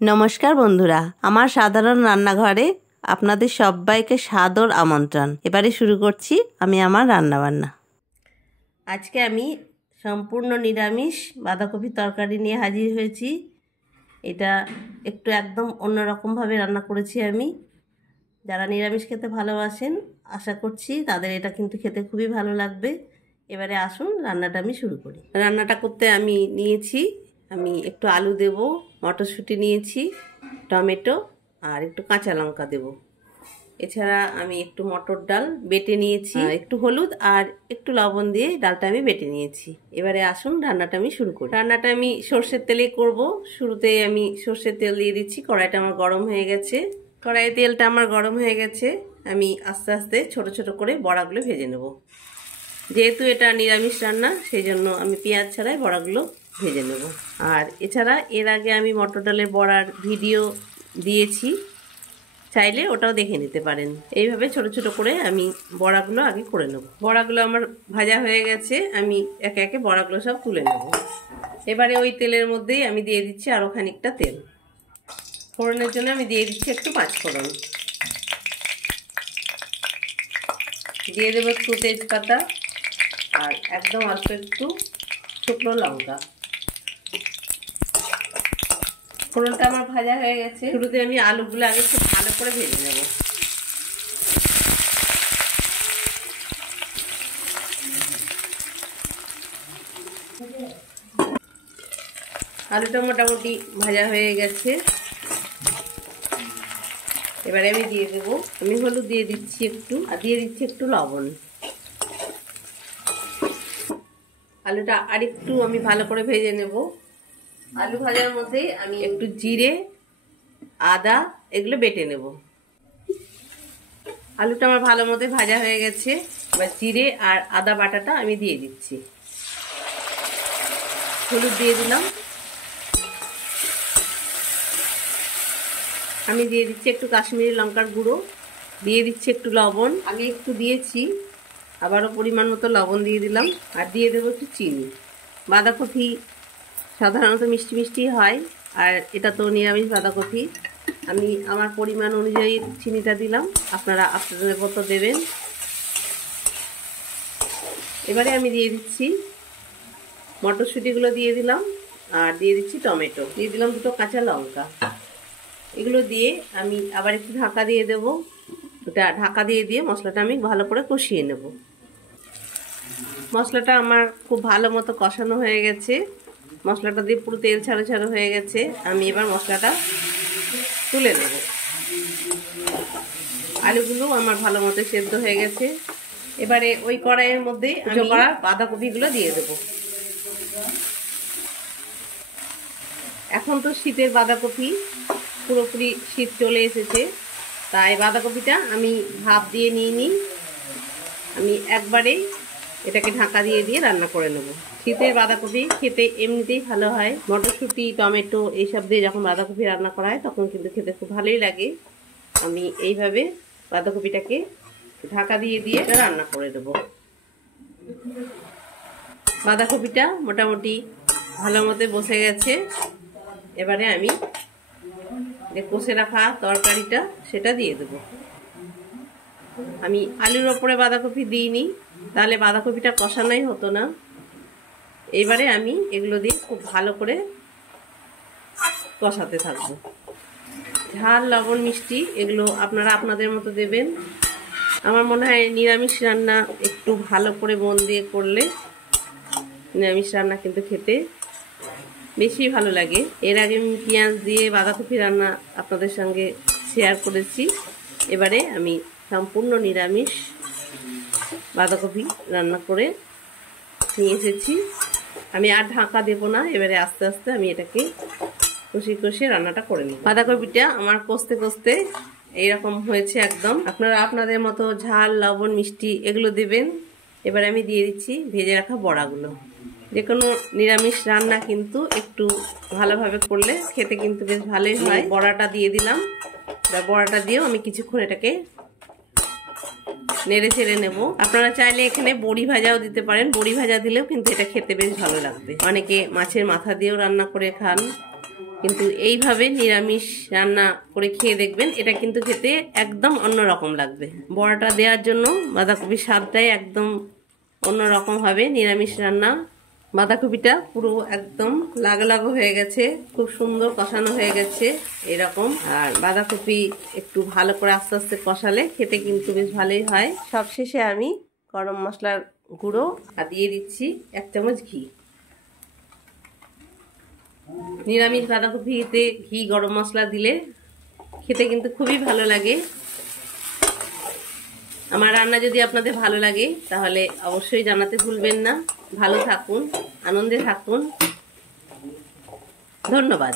নমস্কার বন্ধুরা, আমার সাধারণ রান্নাঘরে আপনাদের সবাইকে সাদর আমন্ত্রণ। এবারে শুরু করছি আমি আমার রান্নাবান্না। আজকে আমি সম্পূর্ণ নিরামিষ বাঁধাকপি তরকারি নিয়ে হাজির হয়েছি। এটা একটু একদম অন্যরকমভাবে রান্না করেছি আমি। যারা নিরামিষ খেতে ভালোবাসেন আশা করছি তাদের এটা কিন্তু খেতে খুবই ভালো লাগবে। এবারে আসুন রান্নাটা আমি শুরু করি। রান্নাটা করতে আমি নিয়েছি, আমি একটু আলু দেব, মটরশুঁটি নিয়েছি, টমেটো আর একটু কাঁচা লঙ্কা দেব। এছাড়া আমি একটু মটর ডাল বেটে নিয়েছি, একটু হলুদ আর একটু লবণ দিয়ে ডালটা আমি বেটে নিয়েছি। এবারে আসুন রান্নাটা আমি শুরু করি। রান্নাটা আমি সর্ষের তেলে করব। শুরুতেই আমি সর্ষের তেল দিয়ে দিচ্ছি। কড়াইটা আমার গরম হয়ে গেছে। কড়াইয়ের তেলটা আমার গরম হয়ে গেছে। আমি আস্তে আস্তে ছোট ছোট করে বড়াগুলো ভেজে নেব। যেহেতু এটা নিরামিষ রান্না সেই জন্য আমি পেঁয়াজ ছাড়াই বড়াগুলো ভেজে নেব। আর এছাড়া এর আগে আমি মটর ডালের বড়ার ভিডিও দিয়েছি, চাইলে ওটাও দেখে নিতে পারেন। এইভাবে ছোট ছোট করে আমি বড়াগুলো আগে করে নেব। বড়াগুলো আমার ভাজা হয়ে গেছে, আমি একে একে বড়াগুলো সব তুলে নেব। এবারে ওই তেলের মধ্যেই আমি দিয়ে দিচ্ছি আরও খানিকটা তেল। ফোড়নের জন্য আমি দিয়ে দিচ্ছি একটু পাঁচফোড়ন, দিয়ে দেবো একটু তেজপাতা আর একদম অল্প একটু শুকনো লঙ্কা। ফোড়নটা আমার ভাজা হয়ে গেছে। শুরুতে আমি আলুগুলো আগে খুব ভালো করে ভেজে নেব। আলুটা মোটামুটি ভাজা হয়ে গেছে। এবারে আমি দিয়ে দেব, আমি হলুদ দিয়ে দিচ্ছি একটু আর দিয়ে দিচ্ছি একটু লবণ। আলুটা আরেকটু আমি ভালো করে ভেজে নেব। আলু ভাজার মধ্যে আমি একটু জিরে, আদা এগুলো বেটে নেব। আলুটা আমার ভালো মতো ভাজা হয়ে গেছে। এবার জিরে আর আদা বাটাটা আমি দিয়ে দিচ্ছি। হলুদ দিয়ে দিলাম, আমি দিয়ে দিচ্ছি একটু কাশ্মীরি লঙ্কার গুঁড়ো, দিয়ে দিচ্ছি একটু লবণ, আগে একটু দিয়েছি আবারও পরিমাণ মতো লবণ দিয়ে দিলাম, আর দিয়ে দেবো একটু চিনি। বাঁধাকপি সাধারণত মিষ্টি মিষ্টি হয়, আর এটা তো নিরামিষ বাঁধাকপি। আমি আমার পরিমাণ অনুযায়ী চিনিটা দিলাম, আপনারা আপনাদের মতো দেবেন। এবারে আমি দিয়ে দিচ্ছি মটরশুঁটিগুলো দিয়ে দিলাম, আর দিয়ে দিচ্ছি টমেটো, দিয়ে দিলাম দুটো কাঁচা লঙ্কা। এগুলো দিয়ে আমি আবার একটু ঢাকা দিয়ে দেব। ওটা ঢাকা দিয়ে মশলাটা আমি ভালো করে কষিয়ে নেব। মশলাটা আমার খুব ভালো মতো কষানো হয়ে গেছে। মশলাটা দিয়ে পুরো তেল ছাড়ো ছাড়ো হয়ে গেছে। আমি এবার মশলাটা তুলে নেব। আলুগুলো আমার ভালো মতো সেদ্ধ হয়ে গেছে। এবারে ওই কড়াইয়ের মধ্যে আমি বাঁধাকপিগুলো দিয়ে দেব। এখন তো শীতের বাঁধাকপি, পুরোপুরি শীত চলে এসেছে, তাই বাঁধাকপিটা আমি ভাপ দিয়ে নিইনি। আমি একবারেই এটাকে ঢাকা দিয়ে রান্না করে নেব। শীতের বাঁধাকপি খেতে এমনিতেই ভালো হয়। মটরশুঁটি, টমেটো এইসব দিয়ে যখন বাঁধাকপি রান্না করা হয় তখন কিন্তু খেতে খুব ভালোই লাগে। আমি এইভাবে বাঁধাকপিটাকে ঢাকা দিয়ে রান্না করে দেব। বাঁধাকপিটা মোটামুটি ভালো মতো বসে গেছে। এবারে আমি যে কষে রাখা তরকারিটা সেটা দিয়ে দেব। আমি আলুর ওপরে বাঁধাকপি দিইনি, তাহলে বাঁধাকপিটা কষানোই হতো না। এবারে আমি এগুলো দিয়ে খুব ভালো করে কষাতে থাকবো। ঝাল, লবণ, মিষ্টি এগুলো আপনারা আপনাদের মতো দেবেন। আমার মনে হয় নিরামিষ রান্না একটু ভালো করে মন দিয়ে করলে নিরামিষ রান্না কিন্তু খেতে বেশি ভালো লাগে। এর আগে আমি পেঁয়াজ দিয়ে বাঁধাকপি রান্না আপনাদের সঙ্গে শেয়ার করেছি। এবারে আমি সম্পূর্ণ নিরামিষ বাঁধাকপি রান্না করে নিয়ে এসেছি। আমি আর ঢাকা দেব না। এবারে আস্তে আস্তে আমি এটাকে কষিয়ে কষিয়ে রান্নাটা করে নিই। বাঁধাকপিটা আমার কষতে কষতে এইরকম হয়েছে একদম। আপনারা আপনাদের মতো ঝাল, লবণ, মিষ্টি এগুলো দেবেন। এবারে আমি দিয়ে দিচ্ছি ভেজে রাখা বড়াগুলো। যে কোনো নিরামিষ রান্না কিন্তু একটু ভালোভাবে করলে খেতে কিন্তু বেশ ভালোই হয়। বড়াটা দিয়ে দিলাম। বড়াটা দিয়েও আমি কিছুক্ষণ এটাকে নেড়ে চেড়ে নেব। আপনারা চাইলে এখানে বড়ি ভাজাও দিতে পারেন। বড়ি ভাজা দিলেও কিন্তু এটা খেতে বেশ ভালো লাগবে। অনেকে মাছের মাথা দিয়েও রান্না করে খান। কিন্তু এইভাবে নিরামিষ রান্না করে খেয়ে দেখবেন, এটা কিন্তু খেতে একদম অন্যরকম লাগবে। বড়াটা দেওয়ার জন্য বাঁধাকপির স্বাদটাই একদম অন্যরকম হবে। নিরামিষ রান্না বাঁধাকপিটা পুরো একদম লাগো হয়ে গেছে, খুব সুন্দর কষানো হয়ে গেছে এরকম। আর বাঁধাকপি একটু ভালো করে আস্তে আস্তে কষালে খেতে কিন্তু বেশ ভালোই হয়। সবশেষে আমি গরম মশলার গুঁড়ো আর দিয়ে দিচ্ছি 1 চামচ ঘি। নিরামিষ বাঁধাকপিতে ঘি গরম মশলা দিলে খেতে কিন্তু খুবই ভালো লাগে। আমার রান্না যদি আপনাদের ভালো লাগে তাহলে অবশ্যই জানাতে ভুলবেন না। ভালো থাকুন, আনন্দে থাকুন। ধন্যবাদ।